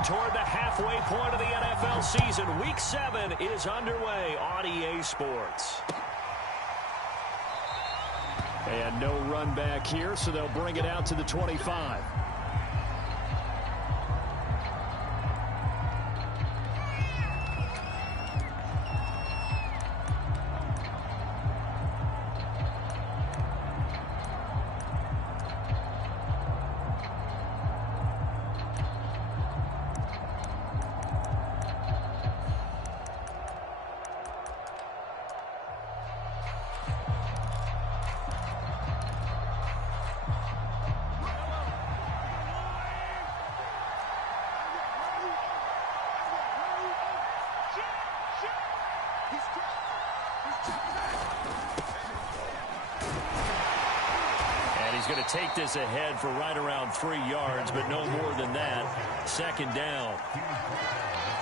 Moving toward the halfway point of the NFL season. Week 7 is underway on EA Sports. And no run back here, so they'll bring it out to the 25. Going to take this ahead for right around 3 yards, but no more than that. Second down.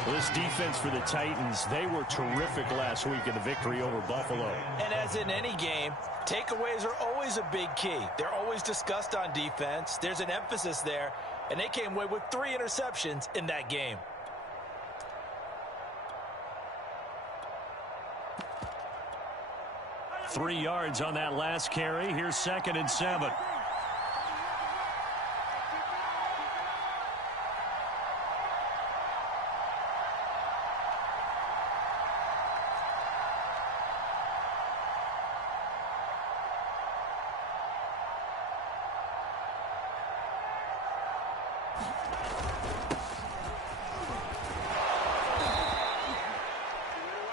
Well, this defense for the Titans, they were terrific last week in the victory over Buffalo. And as in any game, takeaways are always a big key. They're always discussed on defense. There's an emphasis there, and they came away with 3 interceptions in that game. Three yards on that last carry. Here's 2nd and 7.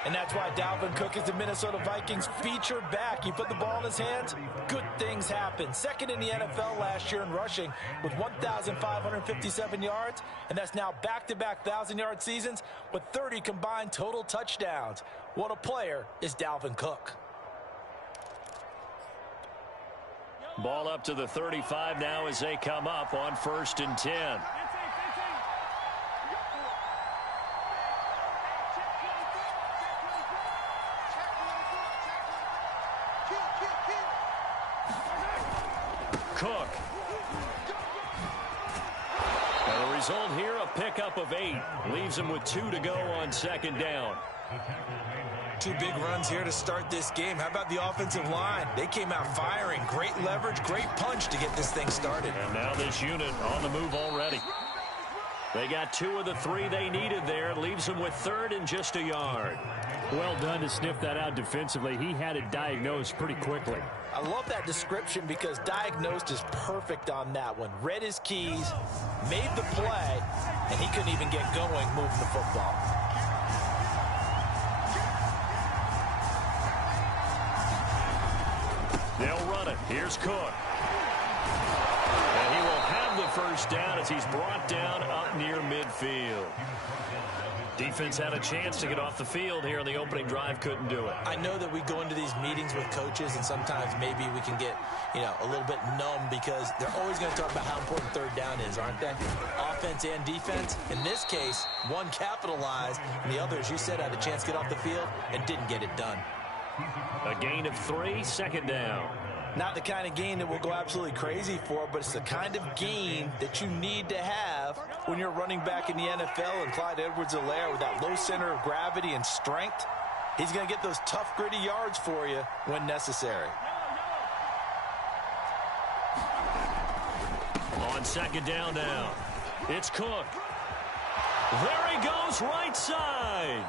And that's why Dalvin Cook is the Minnesota Vikings featured back. You put the ball in his hands, good things happen. Second in the NFL last year in rushing with 1,557 yards, and that's now back-to-back 1,000-yard seasons with 30 combined total touchdowns. What a player is Dalvin Cook. Ball up to the 35 now as they come up on 1st and 10. Cook. And the result here, a pickup of 8. Leaves him with 2 to go on 2nd down. 2 big runs here to start this game. How about the offensive line? They came out firing. Great leverage, great punch to get this thing started. And now this unit on the move already. They got 2 of the 3 they needed there. Leaves them with 3rd and just a yard. Well done to sniff that out defensively. He had it diagnosed pretty quickly. I love that description because diagnosed is perfect on that one. Read his keys, made the play, and he couldn't even get going moving the football. They'll run it. Here's Cook. And he will have the first down as he's brought down up near midfield. Defense had a chance to get off the field here on the opening drive, couldn't do it. I know that we go into these meetings with coaches, and sometimes maybe we can get, a little bit numb because they're always going to talk about how important 3rd down is, aren't they? Offense and defense. In this case, one capitalized, and the other, as you said, had a chance to get off the field and didn't get it done. A gain of 3, 2nd down. Not the kind of gain that we'll go absolutely crazy for, but it's the kind of gain that you need to have when you're running back in the NFL. And Clyde Edwards-Helaire with that low center of gravity and strength, he's going to get those tough, gritty yards for you when necessary. On 2nd down now, it's Cook. There he goes, right side.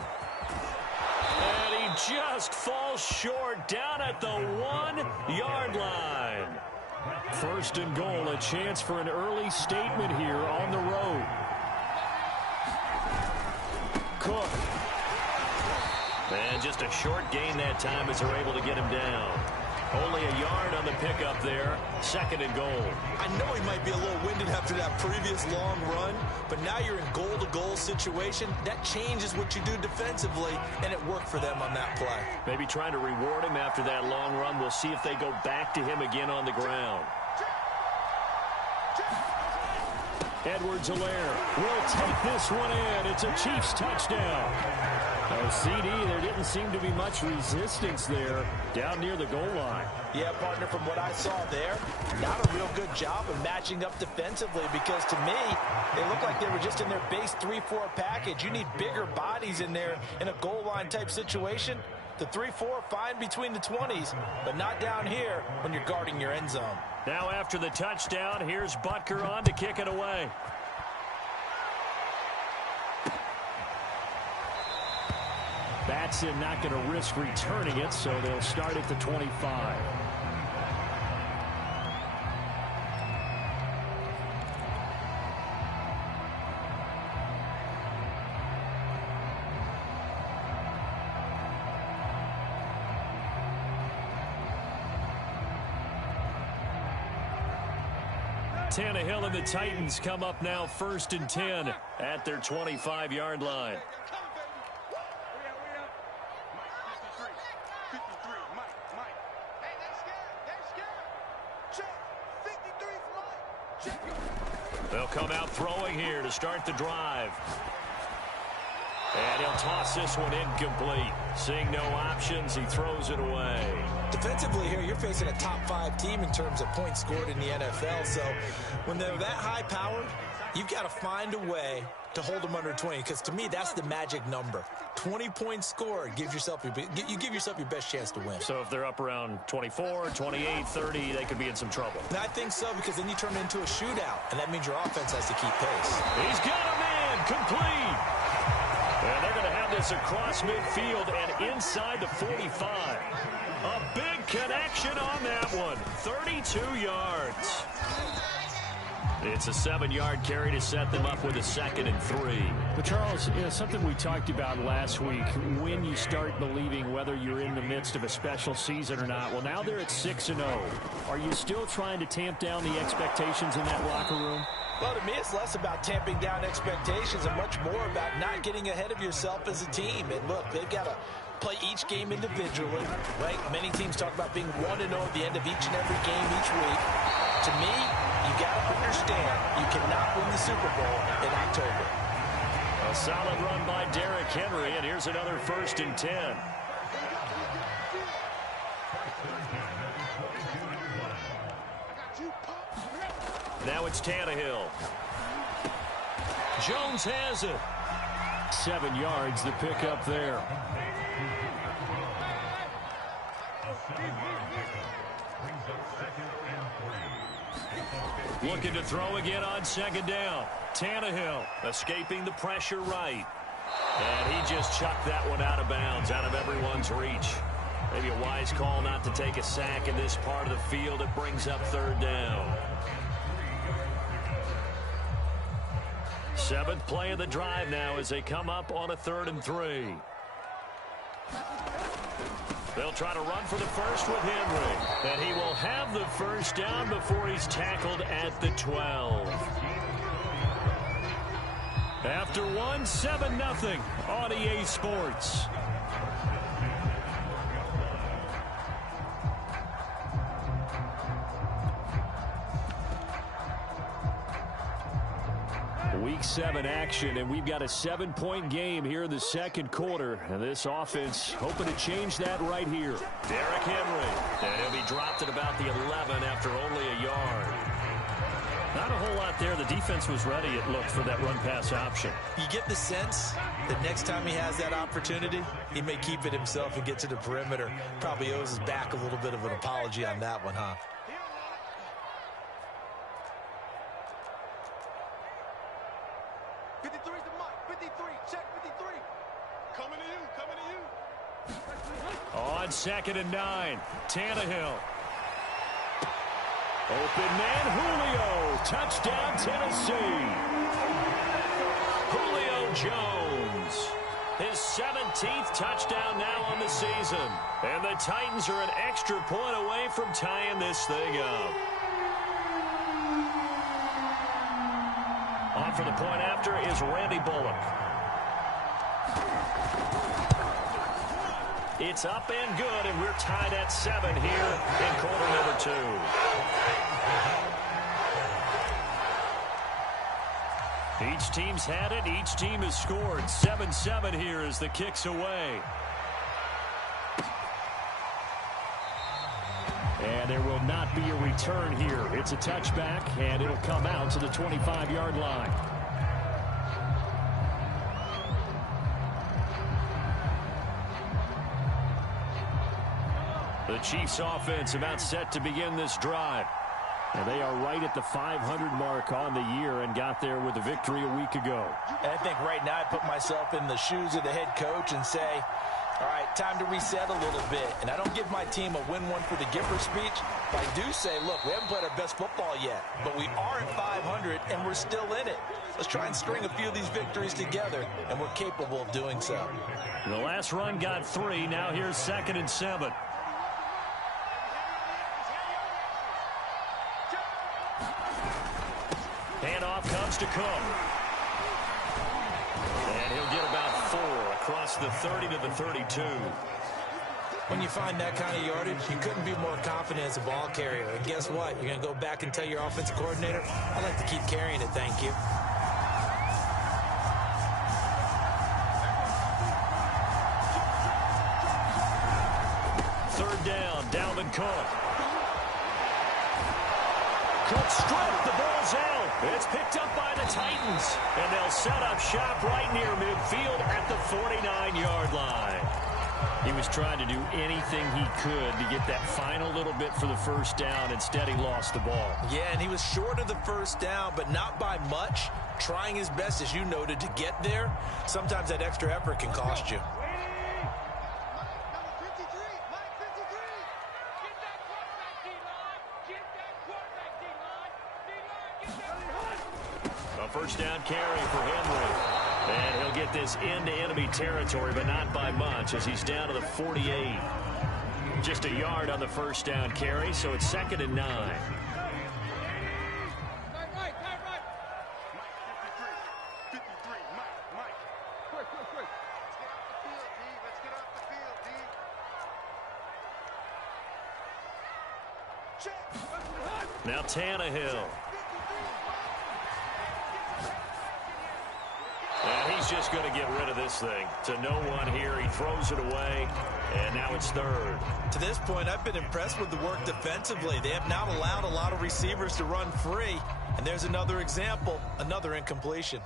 And he just falls short down at the 1-yard line. 1st and goal, a chance for an early statement here on the road. Cook. And just a short gain that time as they're able to get him down. Only a yard on the pickup there. 2nd and goal. I know he might be a little winded after that previous long run, but now you're in goal-to-goal situation. That changes what you do defensively, and it worked for them on that play. Maybe trying to reward him after that long run. We'll see if they go back to him again on the ground. Edwards-Helaire will take this one in. It's a Chiefs touchdown. Oh, CD, there didn't seem to be much resistance there down near the goal line. Yeah, partner, from what I saw there, not a real good job of matching up defensively because to me, they looked like they were just in their base 3-4 package. You need bigger bodies in there in a goal line type situation. The 3-4 fine between the 20s, but not down here when you're guarding your end zone. Now after the touchdown, here's Butker on to kick it away. Batson not going to risk returning it, so they'll start at the 25. Tannehill and the Titans come up now 1st and 10 at their 25-yard line. They'll come out throwing here to start the drive. And he'll toss this one incomplete. Seeing no options, he throws it away. Defensively here, you're facing a top 5 team in terms of points scored in the NFL. So when they're that high powered, you've got to find a way to hold them under 20. Because to me, that's the magic number. 20 points scored gives yourself you give yourself your best chance to win. So if they're up around 24, 28, 30, they could be in some trouble. And I think so, because then you turn it into a shootout, and that means your offense has to keep pace. He's got a man complete. And they're going to have this across midfield and inside the 45. A big connection on that one. 32 yards. It's a 7-yard carry to set them up with a 2nd and 3. But Charles, something we talked about last week, when you start believing whether you're in the midst of a special season or not. Well, now they're at 6-0. Are you still trying to tamp down the expectations in that locker room? Well, to me, it's less about tamping down expectations and much more about not getting ahead of yourself as a team. And look, they've got to play each game individually, right? Many teams talk about being 1-0 at the end of each and every game each week. To me, you got to understand you cannot win the Super Bowl in October. A solid run by Derrick Henry, and here's another 1st and 10. Now it's Tannehill. Jones has it. 7 yards, the pickup there. Looking to throw again on 2nd down. Tannehill escaping the pressure right. And he just chucked that one out of bounds, out of everyone's reach. Maybe a wise call not to take a sack in this part of the field. It brings up 3rd down. 7th play of the drive now as they come up on a 3rd and 3. They'll try to run for the first with Henry. And he will have the 1st down before he's tackled at the 12. After 7-0 on EA Sports. Week 7 action, and we've got a 7-point game here in the 2nd quarter. And this offense hoping to change that right here. Derrick Henry, and he'll be dropped at about the 11 after only a yard. Not a whole lot there. The defense was ready, it looked, for that run-pass option. You get the sense that next time he has that opportunity, he may keep it himself and get to the perimeter. Probably owes his back a little bit of an apology on that one, huh? On 2nd and 9, Tannehill. Open man, Julio. Touchdown, Tennessee. Julio Jones. His 17th touchdown now on the season. And the Titans are an extra point away from tying this thing up. On for the point after is Randy Bullock. It's up and good, and we're tied at 7 here in quarter number 2. Each team's had it. Each team has scored. 7-7 here as the kick's away. And there will not be a return here. It's a touchback, and it'll come out to the 25-yard line. The Chiefs offense about set to begin this drive. And they are right at the 500 mark on the year and got there with a victory a week ago. And I think right now I put myself in the shoes of the head coach and say, all right, time to reset a little bit. And I don't give my team a win one for the giver speech, but I do say, look, we haven't played our best football yet, but we are at 500 and we're still in it. Let's try and string a few of these victories together, and we're capable of doing so. The last run got 3. Now here's 2nd and 7. Handoff comes to Cook. And he'll get about 4 across the 30 to the 32. When you find that kind of yardage, you couldn't be more confident as a ball carrier. And guess what? You're going to go back and tell your offensive coordinator, I'd like to keep carrying it, thank you. Third down, Dalvin Cook. Cook stripped, the ball's out. It's picked up by the Titans. And they'll set up shop right near midfield at the 49-yard line. He was trying to do anything he could to get that final little bit for the first down. Instead, he lost the ball. Yeah, and he was short of the first down, but not by much. Trying his best, as you noted, to get there. Sometimes that extra effort can cost you. A first down carry for Henry. And he'll get this into enemy territory, but not by much as he's down to the 48. Just a yard on the first down carry, so it's 2nd and 9. Now Tannehill. And he's just going to get rid of this thing. To no one here. He throws it away, and now it's 3rd. To this point, I've been impressed with the work defensively. They have not allowed a lot of receivers to run free. And there's another example, another incompletion.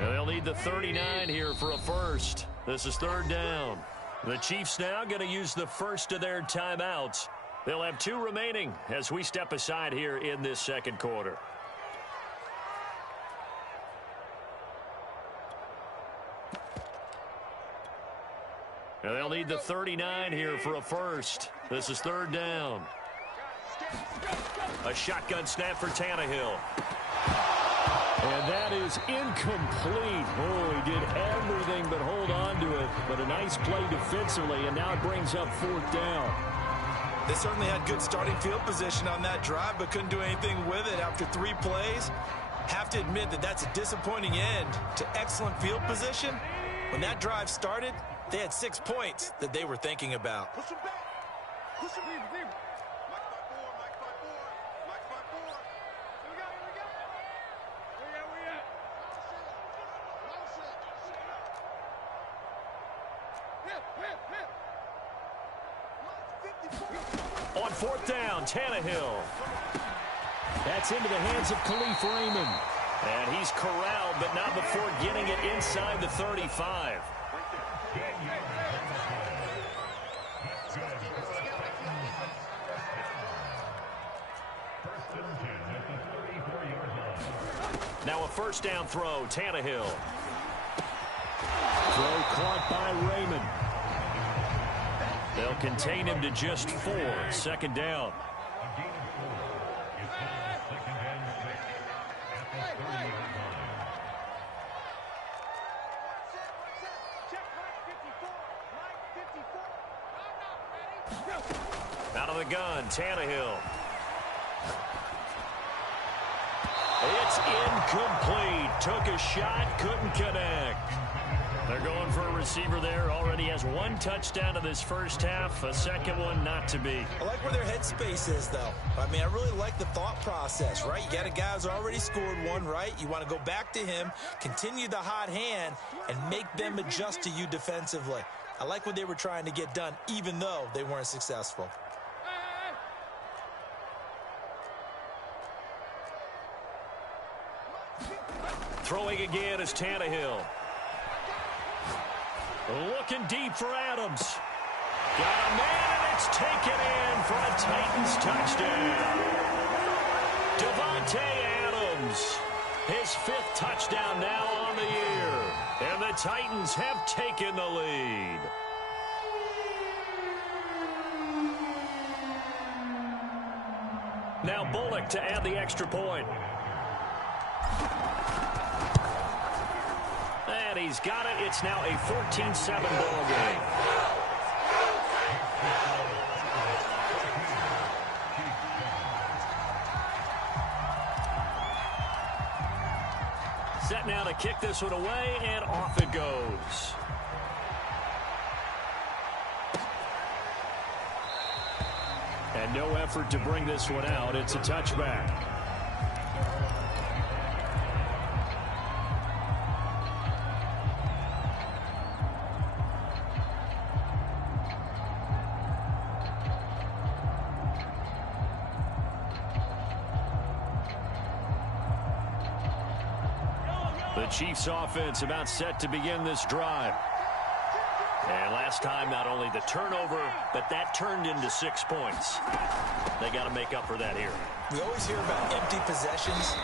And they'll need the 39 here for a first. This is 3rd down. The Chiefs now going to use the first of their timeouts. They'll have 2 remaining as we step aside here in this second quarter. And they'll need the 39 here for a first. This is 3rd down. A shotgun snap for Tannehill. And that is incomplete. Oh, he did everything but hold on to it. But a nice play defensively, and now it brings up 4th down. They certainly had good starting field position on that drive, but couldn't do anything with it after 3 plays. Have to admit that that's a disappointing end to excellent field position. When that drive started, they had 6 points that they were thinking about. Push him back. Push him in. Mike 5-4. Mike 5-4. Mike 5-4. Here we go. Here we go. Where we at? On 4th down, Tannehill. That's into the hands of Khalif Raymond. And he's corralled, but not before getting it inside the 35. Now a first down throw, Tannehill. Throw caught by Raymond. They'll contain him to just 4. 2nd down. Out of the gun, Tannehill. It's incomplete. Took a shot, couldn't connect. They're going for a receiver there. Already has one touchdown in this first half. A second one not to be. I like where their headspace is, though. I mean, I really like the thought process, right? You got a guy who's already scored one, right? You want to go back to him, continue the hot hand, and make them adjust to you defensively. I like what they were trying to get done, even though they weren't successful. Throwing again is Tannehill. Looking deep for Adams. Got a man, and it's taken in for a Titans touchdown. Devontae Adams, his 5th touchdown now on the year. And the Titans have taken the lead. Now Bullock to add the extra point. And he's got it. It's now a 14-7 ball game. Set now to kick this one away, and off it goes. And no effort to bring this one out. It's a touchback. The Chiefs offense about set to begin this drive. And last time, not only the turnover, but that turned into 6 points. They got to make up for that here. We always hear about empty possessions,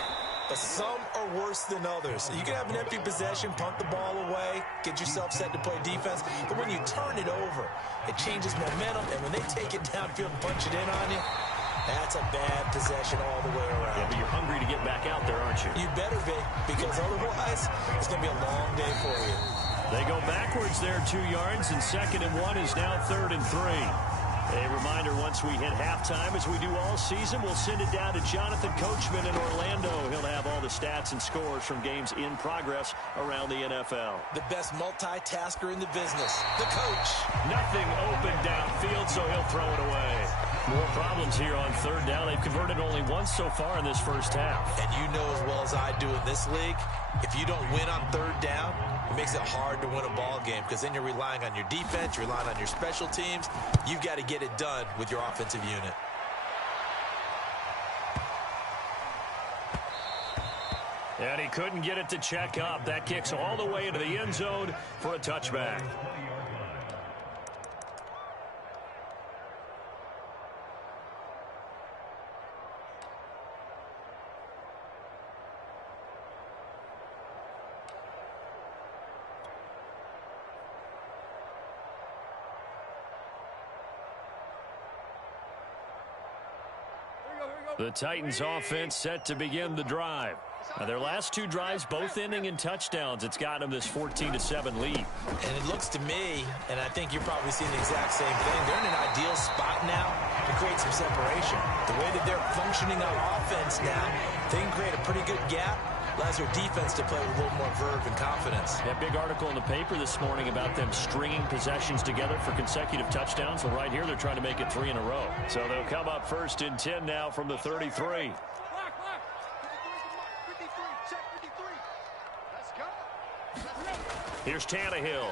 but some are worse than others. You can have an empty possession, punt the ball away, get yourself set to play defense, but when you turn it over, it changes momentum, and when they take it downfield and punch it in on you, that's a bad possession all the way around. Yeah, but you're hungry to get back out there, aren't you? You better be, because otherwise, it's going to be a long day for you. They go backwards there 2 yards, and 2nd and 1 is now 3rd and 3. A reminder, once we hit halftime, as we do all season, we'll send it down to Jonathan Coachman in Orlando. He'll have all the stats and scores from games in progress around the NFL. The best multitasker in the business, the coach. Nothing open downfield, so he'll throw it away. More problems here on 3rd down. They've converted only once so far in this first half. And you know as well as I do in this league, if you don't win on 3rd down, it makes it hard to win a ball game because then you're relying on your defense, you're relying on your special teams. You've got to get it done with your offensive unit. And he couldn't get it to check up. That kicks all the way into the end zone for a touchback. The Titans offense set to begin the drive. Now, their last 2 drives, both ending in touchdowns. It's got them this 14-7 lead. And it looks to me, and I think you're probably seeing the exact same thing, they're in an ideal spot now to create some separation. The way that they're functioning on offense now, they can create a pretty good gap. Allows their defense to play with a little more verve and confidence. That big article in the paper this morning about them stringing possessions together for consecutive touchdowns. Well, right here, they're trying to make it 3 in a row. So they'll come up 1st and 10 now from the 33. Here's Tannehill.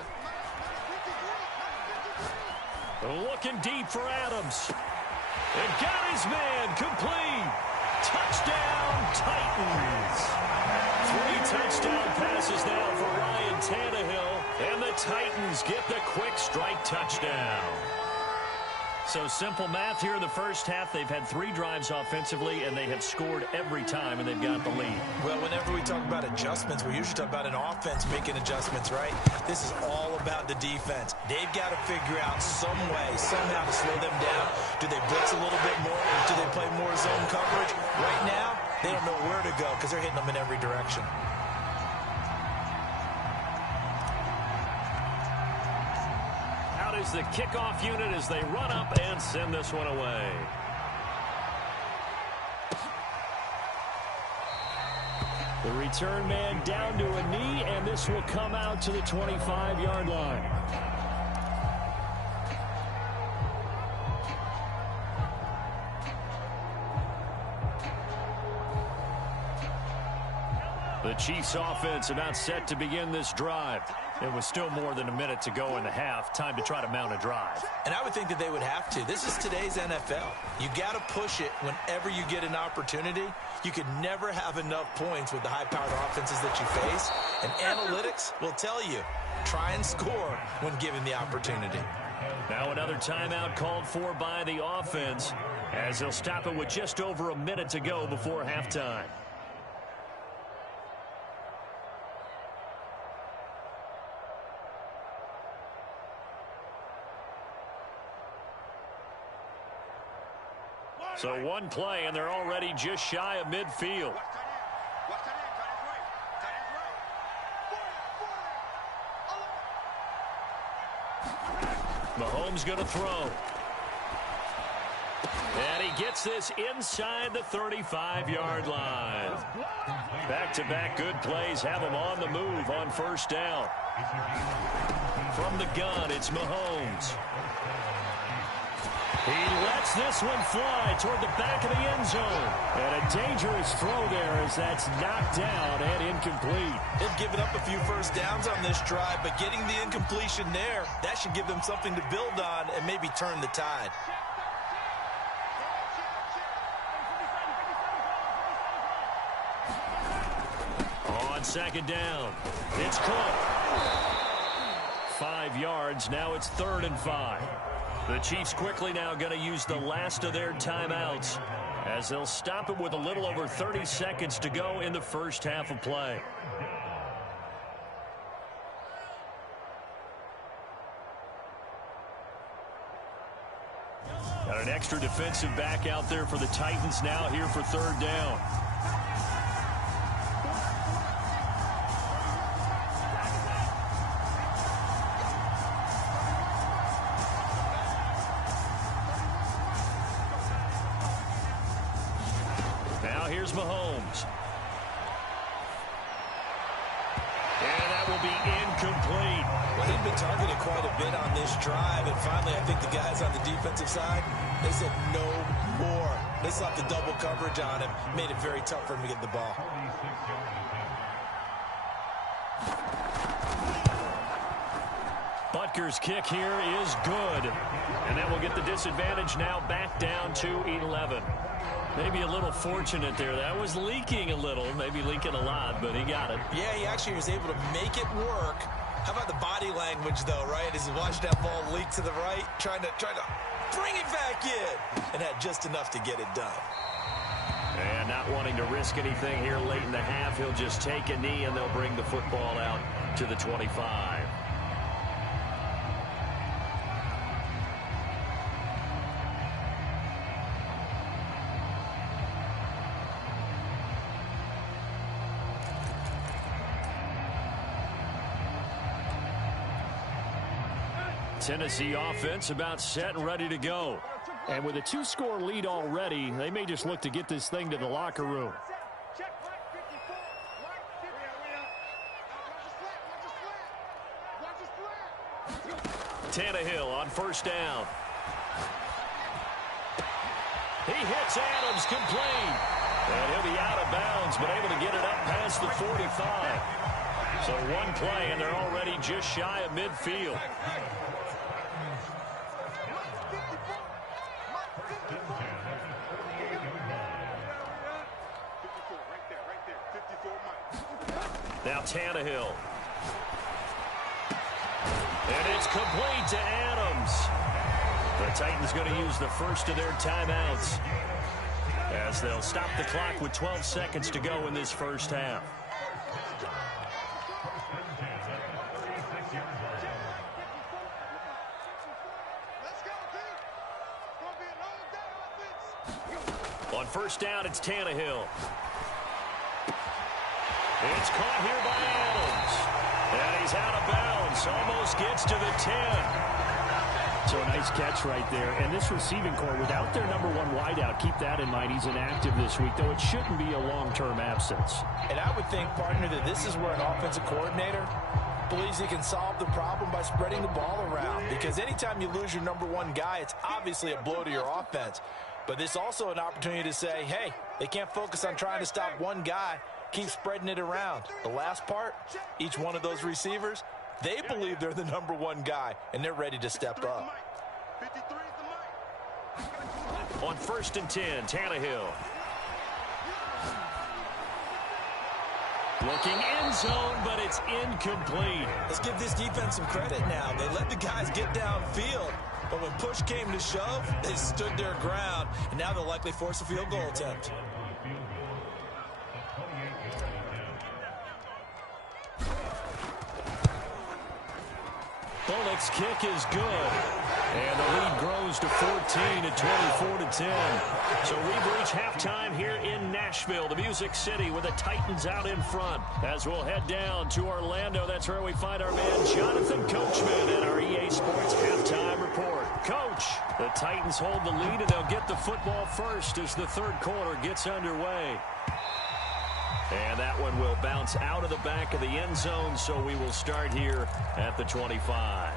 Looking deep for Adams. And got his man complete. Touchdown, Titans. 3 touchdown passes now for Ryan Tannehill. And the Titans get the quick strike touchdown. So simple math here in the first half. They've had 3 drives offensively, and they have scored every time, and they've got the lead. Well, whenever we talk about adjustments, we usually talk about an offense making adjustments, right? This is all about the defense. They've got to figure out some way, somehow to slow them down. Do they blitz a little bit more? Do they play more zone coverage? Right now, they don't know where to go because they're hitting them in every direction. Is the kickoff unit as they run up and send this one away. The return man down to a knee, and this will come out to the 25-yard line. The Chiefs offense about set to begin this drive. It was still more than a minute to go in the half. Time to try to mount a drive. And I would think that they would have to. This is today's NFL. You got to push it whenever you get an opportunity. You could never have enough points with the high-powered offenses that you face. And analytics will tell you, try and score when given the opportunity. Now another timeout called for by the offense as they'll stop it with just over a minute to go before halftime. So one play, and they're already just shy of midfield. Mahomes going to throw. And he gets this inside the 35-yard line. Back-to-back good plays have him on the move on first down. From the gun, it's Mahomes. He lets this one fly toward the back of the end zone. And a dangerous throw there as that's knocked down and incomplete. They've given up a few first downs on this drive, but getting the incompletion there, that should give them something to build on and maybe turn the tide. On second down, it's Cook. 5 yards, now it's 3rd and 5. The Chiefs quickly now going to use the last of their timeouts as they'll stop it with a little over 30 seconds to go in the first half of play. Got an extra defensive back out there for the Titans now here for 3rd down. Here's Mahomes. And that will be incomplete. Well, he'd been targeted quite a bit on this drive, and finally I think the guys on the defensive side, they said no more. They slapped the double coverage on him, made it very tough for him to get the ball. Butker's kick here is good. And that will get the disadvantage now back down to 11. Maybe a little fortunate there. That was leaking a little, maybe leaking a lot, but he got it. Yeah, he actually was able to make it work. How about the body language, though, right? As he watched that ball leak to the right, trying to bring it back in, and had just enough to get it done. And not wanting to risk anything here late in the half, he'll just take a knee, and they'll bring the football out to the 25. Tennessee offense about set and ready to go. And with a 2-score lead already, they may just look to get this thing to the locker room. Tannehill on first down. He hits Adams complete. And he'll be out of bounds, but able to get it up past the 45. So one play, and they're already just shy of midfield. Now Tannehill. And it's complete to Adams. The Titans going to use the first of their timeouts as they'll stop the clock with 12 seconds to go in this first half. On first down, it's Tannehill. It's caught here by Adams. And he's out of bounds. Almost gets to the 10. So a nice catch right there. And this receiving core, without their number one wideout, keep that in mind. He's inactive this week, though it shouldn't be a long-term absence. And I would think, partner, that this is where an offensive coordinator believes he can solve the problem by spreading the ball around. Because anytime you lose your number one guy, it's obviously a blow to your offense. But it's also an opportunity to say, hey, they can't focus on trying to stop one guy. Keep spreading it around. The last part, each one of those receivers, they believe they're the number one guy, and they're ready to step up. On 1st and 10, Tannehill. Looking end zone, but it's incomplete. Let's give this defense some credit now. They let the guys get downfield, but when push came to shove, they stood their ground, and now they'll likely force a field goal attempt. Bullock's kick is good. And the lead grows to 14 at 24-10. So we've reached halftime here in Nashville, the Music City, with the Titans out in front. As we'll head down to Orlando, that's where we find our man Jonathan Coachman and our EA Sports halftime report. Coach, the Titans hold the lead, and they'll get the football first as the third quarter gets underway. And that one will bounce out of the back of the end zone, so we will start here at the 25.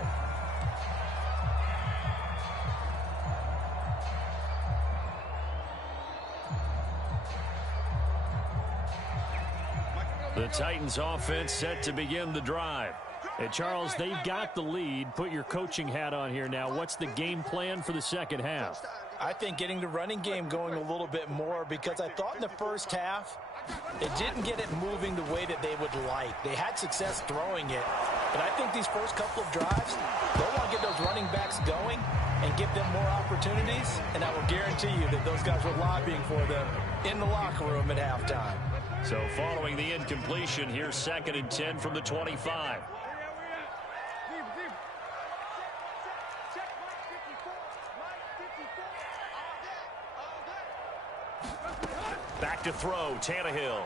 The Titans offense set to begin the drive. Hey, Charles, they've got the lead. Put your coaching hat on here now. What's the game plan for the second half? I think getting the running game going a little bit more, because I thought in the first half they didn't get it moving the way that they would like. They had success throwing it, but I think these first couple of drives, they'll want to get those running backs going and give them more opportunities, and I will guarantee you that those guys were lobbying for them in the locker room at halftime. So following the incompletion, here's 2nd and 10 from the 25. Back to throw, Tannehill.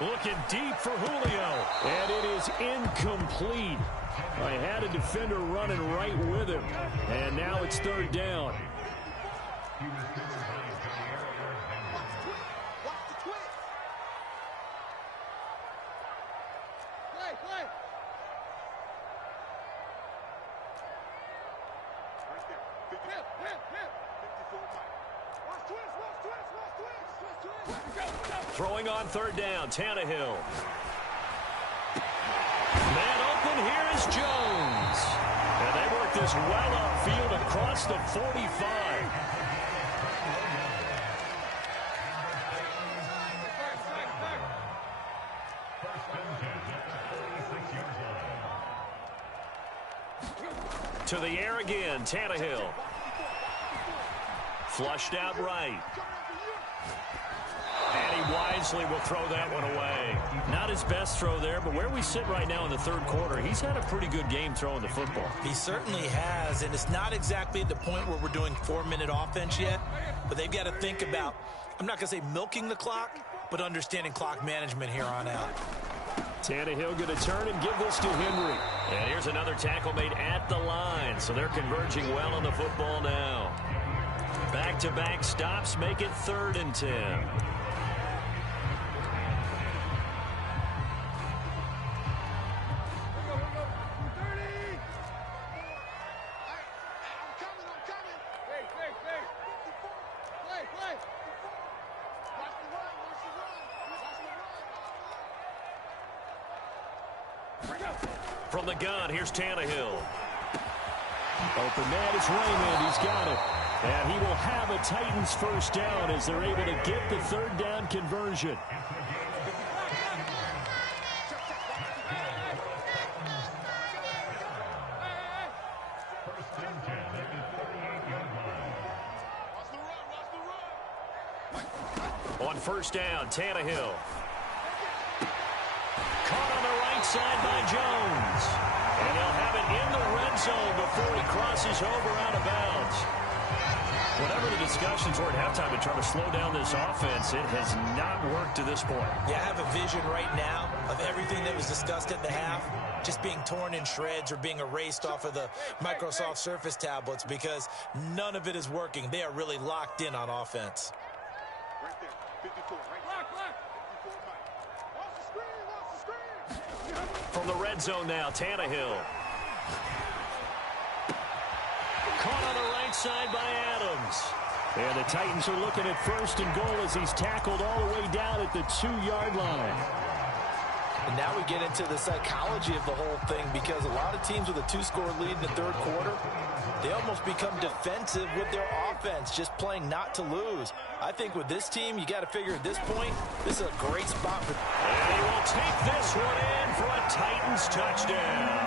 Looking deep for Julio. And it is incomplete. I had a defender running right with him. And now it's 3rd down. Throwing on 3rd down, Tannehill. Man open, here is Jones. And they work this well upfield across the 45. To the air again, Tannehill. Flushed out right. And he wisely will throw that one away. Not his best throw there, but where we sit right now in the third quarter, he's had a pretty good game throwing the football. He certainly has, and it's not exactly at the point where we're doing 4-minute offense yet, but they've got to think about, I'm not going to say milking the clock, but understanding clock management here on out. Tannehill going to turn and give this to Henry. And here's another tackle made at the line, so they're converging well on the football now. Back-to-back stops make it 3rd and 10. From the gun, here's Tannehill. Open man is Raymond. He's got it. And he will have a Titans first down as they're able to get the 3rd down conversion. On 1st down, Tannehill. Caught on the right side by Jones. And he'll have it in the red zone before he crosses over out of bounds. Whatever the discussions were at halftime in trying to slow down this offense, it has not worked to this point. Yeah, I have a vision right now of everything that was discussed at the half just being torn in shreds or being erased off of the Microsoft Surface tablets because none of it is working. They are really locked in on offense. Right there. 54. Right there. 54, Mike. Watch the screen. Watch the screen. From the red zone now, Tannehill. Caught on the right side by Adams. And the Titans are looking at first and goal as he's tackled all the way down at the 2-yard line. And now we get into the psychology of the whole thing because a lot of teams with a 2-score lead in the third quarter, they almost become defensive with their offense, just playing not to lose. I think with this team, you got to figure at this point, this is a great spot for. And he will take this one in for a Titans touchdown.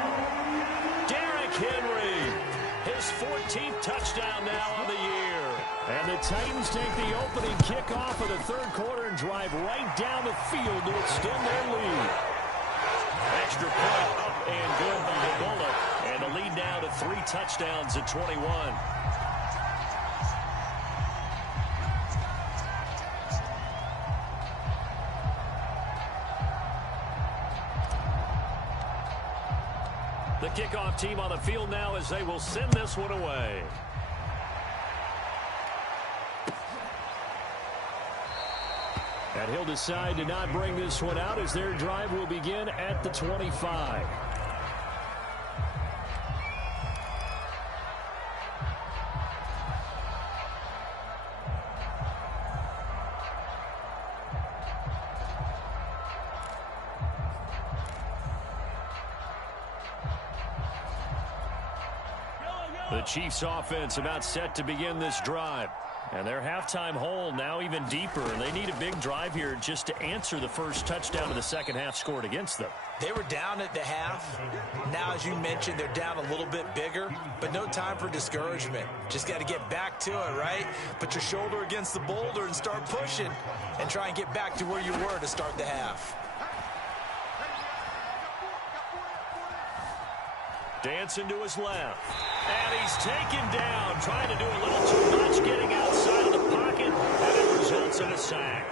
Derrick Henry, his 14th touchdown now on the year. And the Titans take the opening kickoff of the third quarter and drive right down the field to extend their lead. Extra point up and good by the Bullet. And the lead now to 3 touchdowns at 21. The kickoff team on the field now as they will send this one away. And he'll decide to not bring this one out as their drive will begin at the 25. The Chiefs offense about set to begin this drive. And their halftime hole now even deeper, and they need a big drive here just to answer the first touchdown of the second half scored against them. They were down at the half. Now, as you mentioned, they're down a little bit bigger, but no time for discouragement. Just got to get back to it, right? Put your shoulder against the boulder and start pushing and try and get back to where you were to start the half. Dancing to his left. And he's taken down, trying to do a little too much, getting outside of the pocket, and it results in a sack.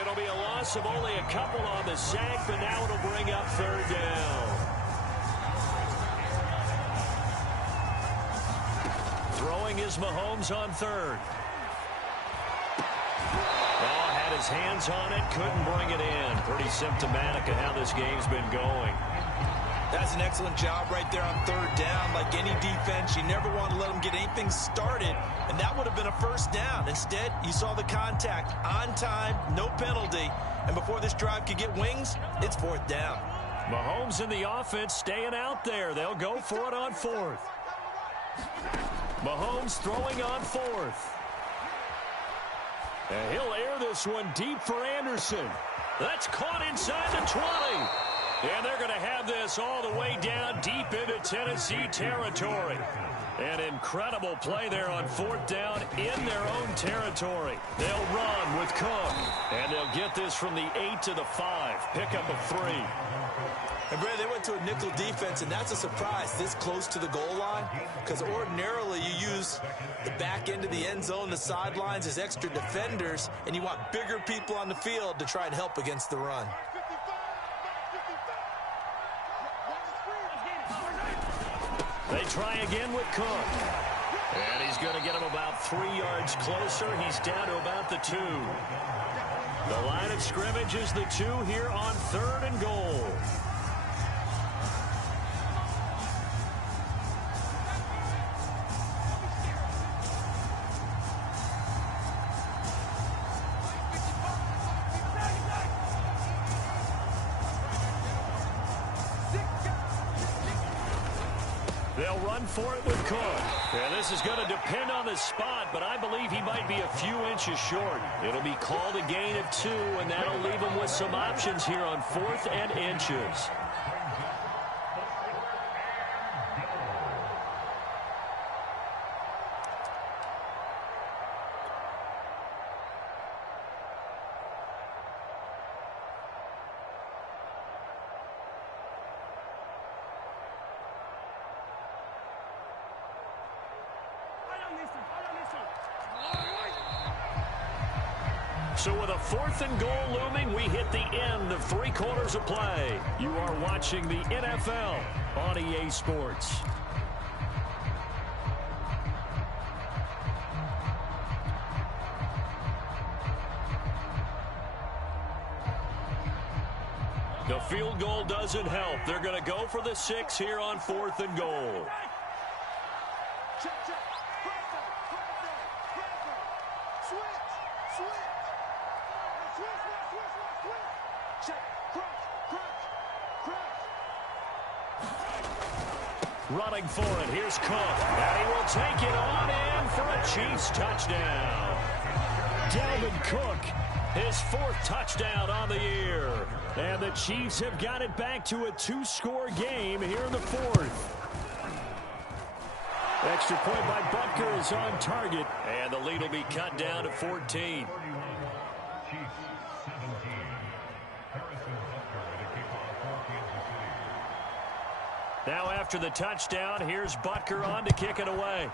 It'll be a loss of only a couple on the sack, but now it'll bring up third down. Throwing is Mahomes on third. Oh, had his hands on it, couldn't bring it in. Pretty symptomatic of how this game's been going. That's an excellent job right there on third down. Like any defense, you never want to let them get anything started, and that would have been a first down. Instead, you saw the contact on time, no penalty, and before this drive could get wings, it's fourth down. Mahomes and the offense staying out there. They'll go for it on fourth. Mahomes throwing on fourth. And he'll air this one deep for Anderson. That's caught inside the 20. And they're going to have this all the way down deep into Tennessee territory. An incredible play there on fourth down in their own territory. They'll run with Cook. And they'll get this from the 8 to the 5. Pickup of 3. And, Brad, they went to a nickel defense, and that's a surprise this close to the goal line because ordinarily you use the back end of the end zone, the sidelines as extra defenders, and you want bigger people on the field to try and help against the run. They try again with Cook. And he's going to get him about 3 yards closer. He's down to about the 2. The line of scrimmage is the 2 here on third and goal. They'll run for it with Cook. And this is going to depend on the spot, but I believe he might be a few inches short. It'll be called a gain of 2, and that'll leave him with some options here on 4th and inches. So with a 4th and goal looming, we hit the end of 3 quarters of play. You are watching the NFL on EA Sports. The field goal doesn't help. They're going to go for the 6 here on 4th and goal. Running for it, here's Cook, and he will take it on in for a Chiefs touchdown. Dalvin Cook, his 4th touchdown on the year. And the Chiefs have got it back to a 2-score game here in the 4th. Extra point by Butker is on target, and the lead will be cut down to 14. Now after the touchdown, here's Butker on to kick it away.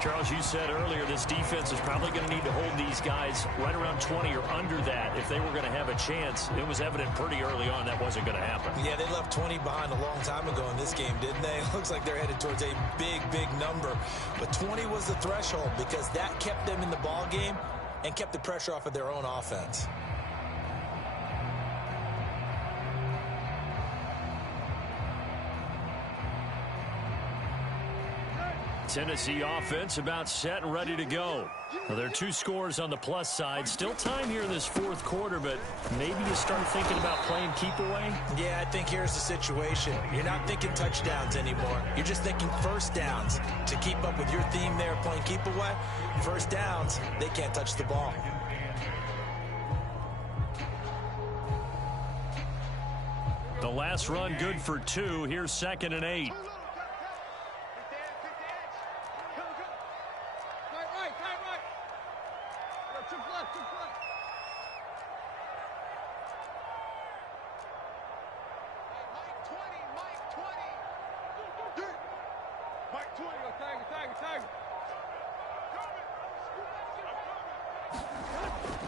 Charles, you said earlier this defense is probably going to need to hold these guys right around 20 or under that if they were going to have a chance. It was evident pretty early on that wasn't going to happen. Yeah, they left 20 behind a long time ago in this game, didn't they? It looks like they're headed towards a big, big number. But 20 was the threshold because that kept them in the ball game and kept the pressure off of their own offense. Tennessee offense about set and ready to go. Well, there are 2 scores on the plus side. Still time here in this 4th quarter, but maybe you start thinking about playing keep away? Yeah, I think here's the situation. You're not thinking touchdowns anymore. You're just thinking first downs. To keep up with your theme there, playing keep away, first downs, they can't touch the ball. The last run good for 2. Here's 2nd and 8.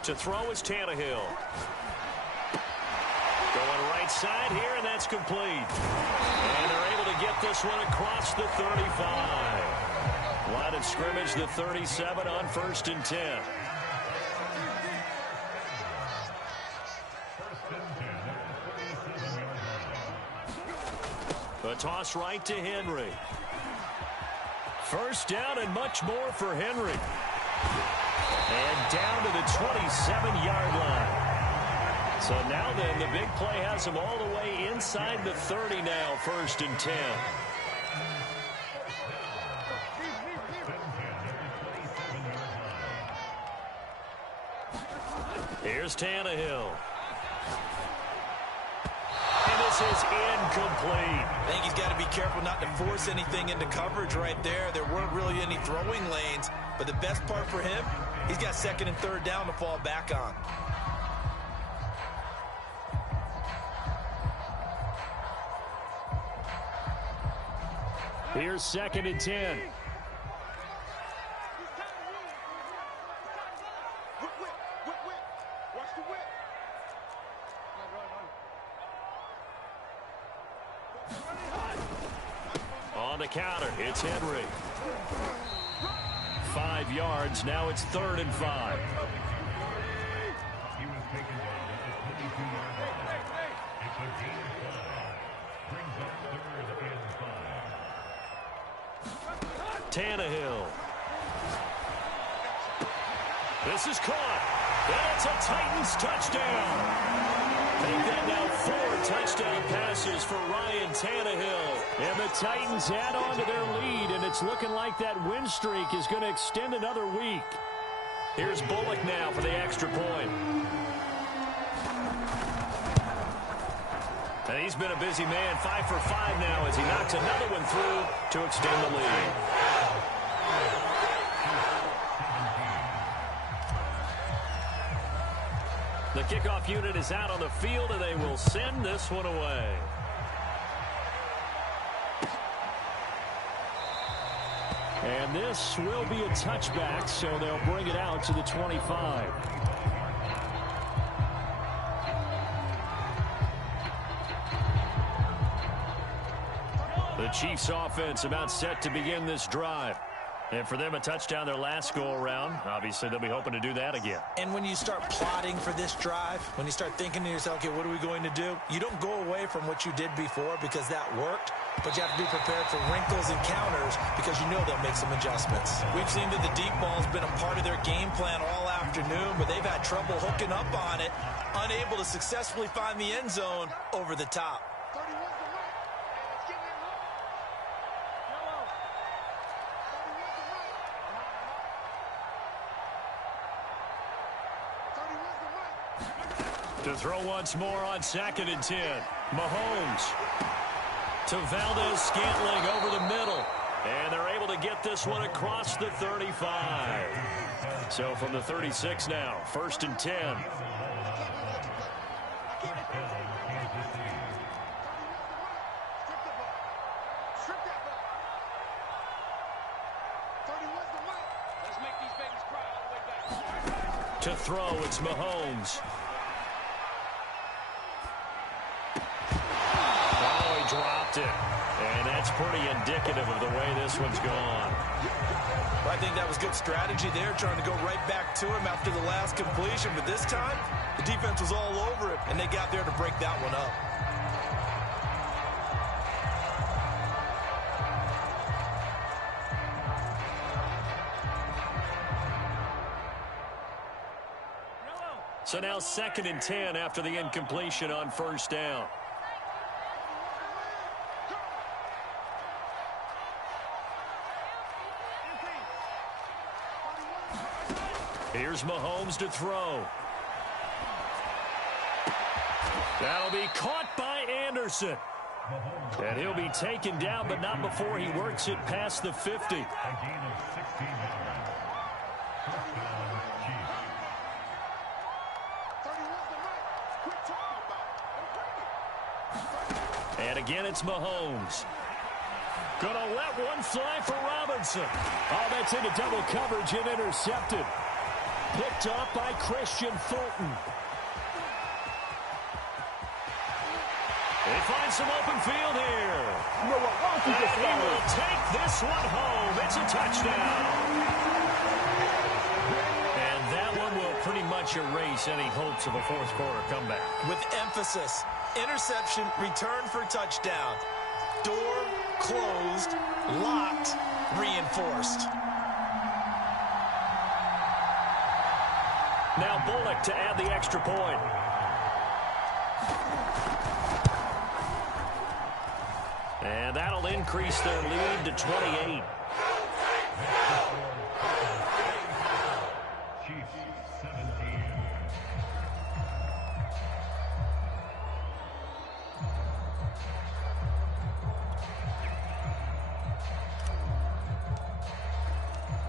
To throw is Tannehill. Going right side here, and that's complete. And they're able to get this one across the 35. Line of scrimmage, the 37 on 1st and 10. A toss right to Henry. First down and much more for Henry. And down to the 27-yard line. So now then, the big play has him all the way inside the 30 now, 1st and 10. Here's Tannehill. And this is incomplete. I think he's got to be careful not to force anything into coverage right there. There weren't really any throwing lanes, but the best part for him, he's got 2nd and 3rd down to fall back on. Here's 2nd and 10. On the counter, it's Henry. 5 yards, now it's 3rd and 5. Tannehill. This is caught. And it's a Titans touchdown. They've got now 4 touchdown passes for Ryan Tannehill. And the Titans add on to their lead, and it's looking like that win streak is going to extend another week. Here's Bullock now for the extra point. And he's been a busy man, 5 for 5 now as he knocks another one through to extend the lead. The kickoff unit is out on the field, and they will send this one away. And this will be a touchback, so they'll bring it out to the 25. The Chiefs offense about set to begin this drive. And for them, a touchdown their last go-around. Obviously, they'll be hoping to do that again. And when you start plotting for this drive, when you start thinking to yourself, okay, what are we going to do? You don't go away from what you did before because that worked, but you have to be prepared for wrinkles and counters because you know they'll make some adjustments. We've seen that the deep ball's been a part of their game plan all afternoon, but they've had trouble hooking up on it, unable to successfully find the end zone over the top. To throw once more on 2nd and 10. Mahomes to Valdez-Scantling over the middle. And they're able to get this one across the 35. So from the 36 now, 1st and 10. To throw, it's Mahomes. Dropped it. And that's pretty indicative of the way this one's gone. Well, I think that was good strategy there, trying to go right back to him after the last completion. But this time, the defense was all over it, and they got there to break that one up. So now 2nd and 10 after the incompletion on 1st down. Here's Mahomes to throw. That'll be caught by Anderson. And he'll be taken down, but not before he works it past the 50. And again, it's Mahomes. Gonna let one fly for Robinson. Oh, that's into double coverage and intercepted. Picked up by Christian Fulton. They find some open field here. You know what? Why don't you just he will take this one home. It's a touchdown. And that one will pretty much erase any hopes of a fourth quarter comeback. With emphasis, interception, return for touchdown. Door closed, locked, reinforced. Now Bullock to add the extra point. And that'll increase their lead to 28.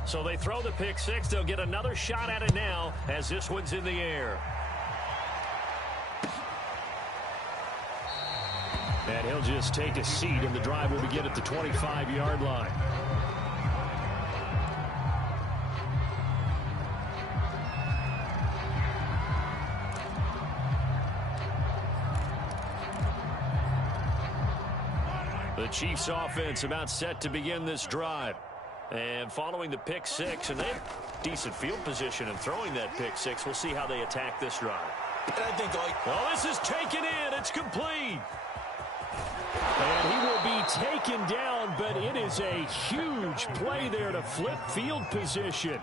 So they throw the pick six. They'll get another shot at it now as this one's in the air. And he'll just take a seat, and the drive will begin at the 25-yard line. The Chiefs offense about set to begin this drive. And following the pick six, and they have decent field position in throwing that pick six. We'll see how they attack this drive. And I think, well, this is taken in. It's complete. And he will be taken down, but it is a huge play there to flip field position.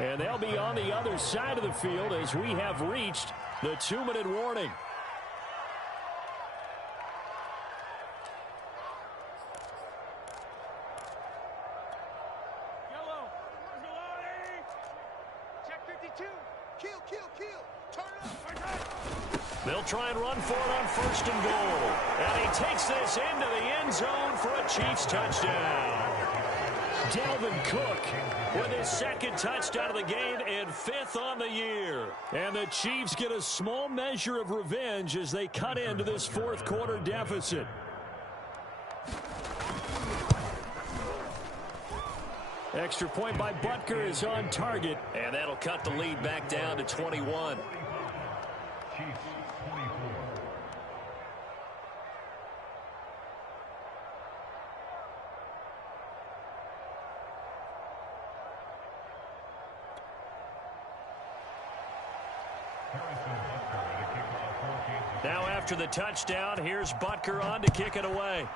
And they'll be on the other side of the field as we have reached the 2-minute warning. They'll try and run for it on 1st and goal. And he takes this into the end zone for a Chiefs touchdown. Dalvin Cook with his 2nd touchdown of the game and 5th on the year. And the Chiefs get a small measure of revenge as they cut into this fourth quarter deficit. Extra point by Butker is on target. And that'll cut the lead back down to 21. Now after the touchdown, here's Butker on to kick it away.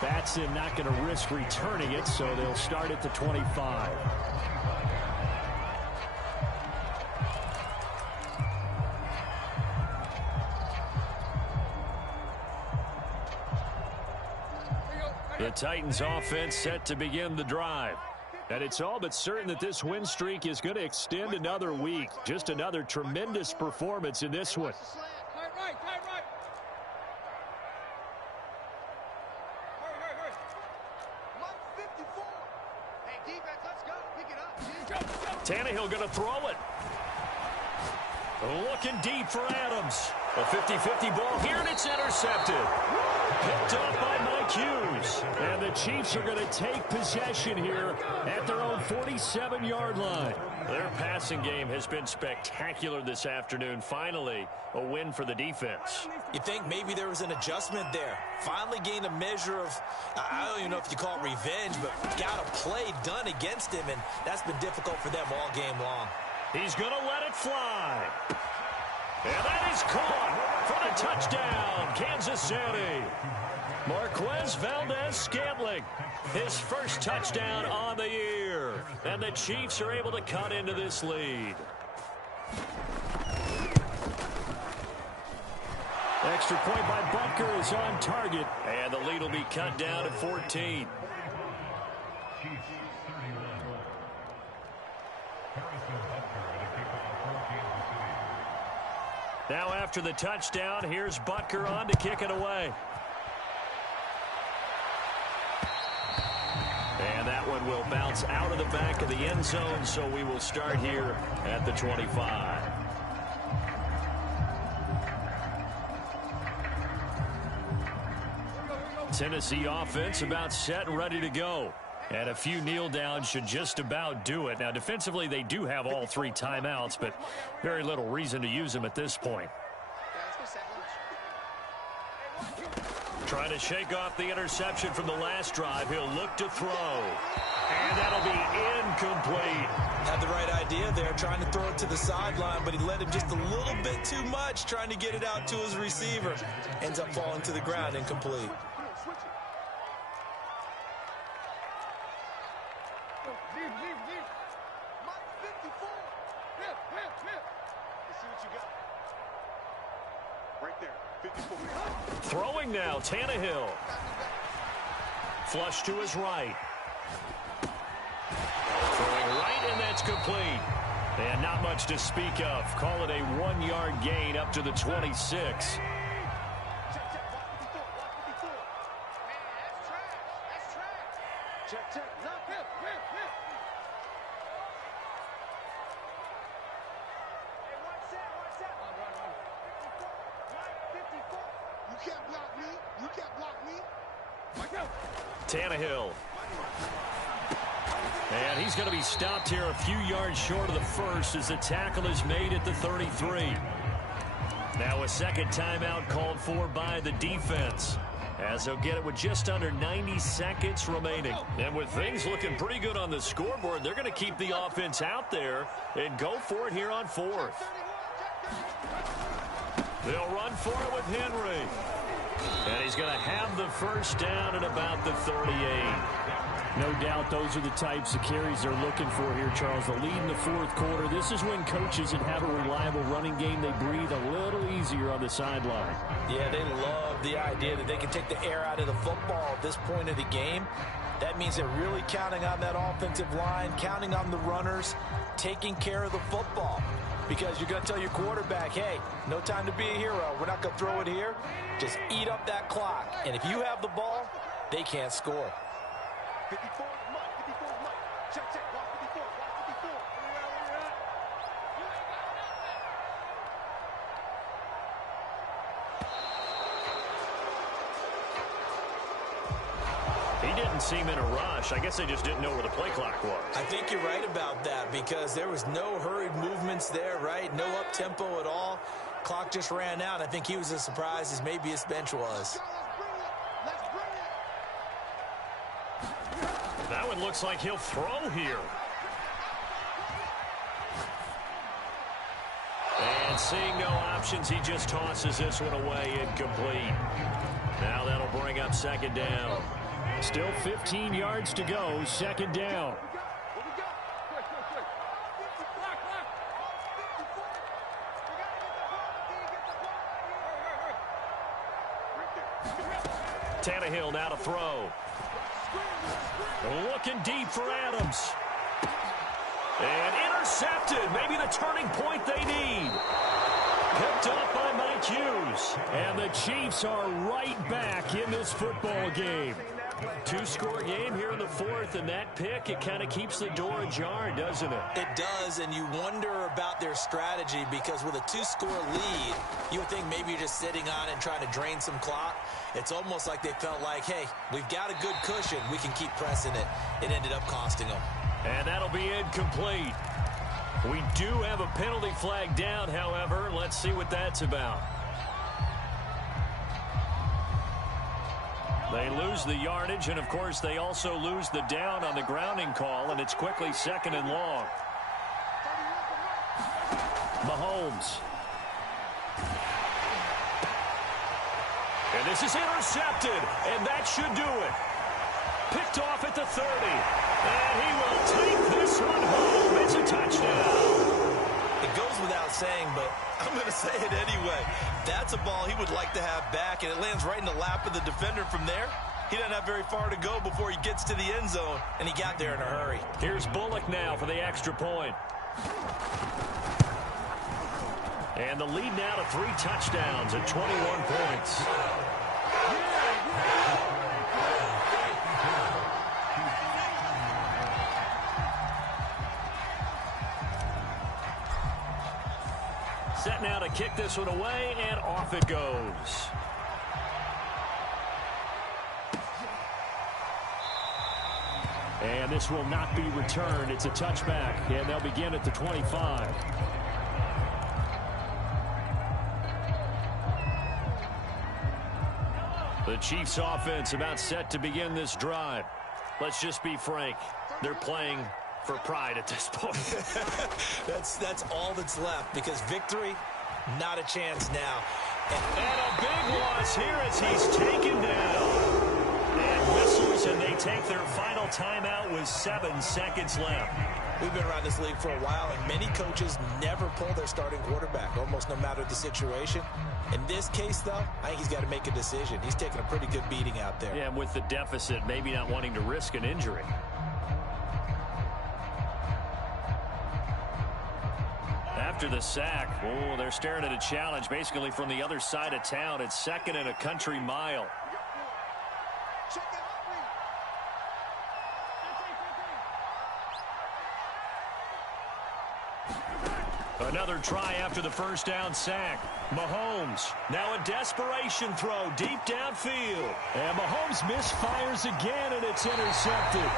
Batson not going to risk returning it, so they'll start at the 25. The Titans offense set to begin the drive. And it's all but certain that this win streak is going to extend another week. Just another tremendous performance in this one. Right. Hurry. 54. Hey, defense, let's go. Pick it up. Tannehill going to throw it. Looking deep for Adams. A 50-50 ball here, and it's intercepted. Picked up by Mike Hughes. And the Chiefs are going to take possession here at their own 47-yard line. Their passing game has been spectacular this afternoon. Finally, a win for the defense. You think maybe there was an adjustment there. Finally gained a measure of, I don't even know if you call it revenge, but got a play done against him, and that's been difficult for them all game long. He's going to let it fly. And that is caught for the touchdown, Kansas City. Marquez Valdez-Scantling, his first touchdown on the year. And the Chiefs are able to cut into this lead. Extra point by Butker is on target. And the lead will be cut down to 14. Now after the touchdown, here's Butker on to kick it away. And that one will bounce out of the back of the end zone, so we will start here at the 25. Tennessee offense about set and ready to go. And a few kneel downs should just about do it. Now, defensively, they do have all three timeouts, but very little reason to use them at this point. Trying to shake off the interception from the last drive. He'll look to throw. And that'll be incomplete. Had the right idea there, trying to throw it to the sideline, but he let him just a little bit too much, trying to get it out to his receiver. Ends up falling to the ground, incomplete. Throwing now, Tannehill. Flush to his right. Throwing right, and that's complete. And not much to speak of. Call it a 1-yard gain up to the 26. Tannehill. And he's going to be stopped here a few yards short of the first as the tackle is made at the 33. Now a second timeout called for by the defense, as they'll get it with just under 90 seconds remaining. And with things looking pretty good on the scoreboard, they're going to keep the offense out there and go for it here on fourth. They'll run for it with Henry. And he's going to have the first down at about the 38. No doubt those are the types of carries they're looking for here, Charles. The lead in the fourth quarter. This is when coaches that have a reliable running game, they breathe a little easier on the sideline. Yeah, they love the idea that they can take the air out of the football at this point of the game. That means they're really counting on that offensive line, counting on the runners, taking care of the football. Because you're going to tell your quarterback, hey, no time to be a hero. We're not going to throw it here. Just eat up that clock. And if you have the ball, they can't score. 54, Mike. Check. Block 54. didn't seem in a rush. I guess they just didn't know where the play clock was. I think you're right about that because there was no hurried movements there, right? No up-tempo at all. Clock just ran out. I think he was as surprised as maybe his bench was. That one looks like he'll throw here. And seeing no options, he just tosses this one away incomplete. Now that'll bring up second down. Still 15 yards to go, second down. Tannehill now to throw. Looking deep for Adams. And intercepted. Maybe the turning point they need. Picked up by Mike Hughes. And the Chiefs are right back in this football game. Two-score game here in the fourth, and that pick, it kind of keeps the door ajar, doesn't it? It does, and you wonder about their strategy because with a two-score lead, you would think maybe you're just sitting on it and trying to drain some clock. It's almost like they felt like, hey, we've got a good cushion. We can keep pressing it. It ended up costing them. And that'll be incomplete. We do have a penalty flag down, however. Let's see what that's about. They lose the yardage, and, of course, they also lose the down on the grounding call, and it's quickly second and long. Mahomes. And this is intercepted, and that should do it. Picked off at the 30. And he will take this one home. It's a touchdown. It goes without saying, but I'm going to say it anyway. That's a ball he would like to have back, and it lands right in the lap of the defender from there. He doesn't have very far to go before he gets to the end zone, and he got there in a hurry. Here's Bullock now for the extra point. And the lead now to 3 touchdowns at 21 points. Set now to kick this one away, and off it goes. And this will not be returned. It's a touchback, and they'll begin at the 25. The Chiefs offense about set to begin this drive. Let's just be frank. They're playing for pride at this point. That's all that's left because victory, not a chance now. And a big loss here as he's taken down. And whistles, and they take their final timeout with 7 seconds left. We've been around this league for a while, and many coaches never pull their starting quarterback, almost no matter the situation. In this case, though, I think he's got to make a decision. He's taking a pretty good beating out there. Yeah, and with the deficit, maybe not wanting to risk an injury. After the sack, oh, they're staring at a challenge basically from the other side of town. It's second and a country mile. Another try after the first down sack. Mahomes, now a desperation throw deep downfield. And Mahomes misfires again, and it's intercepted.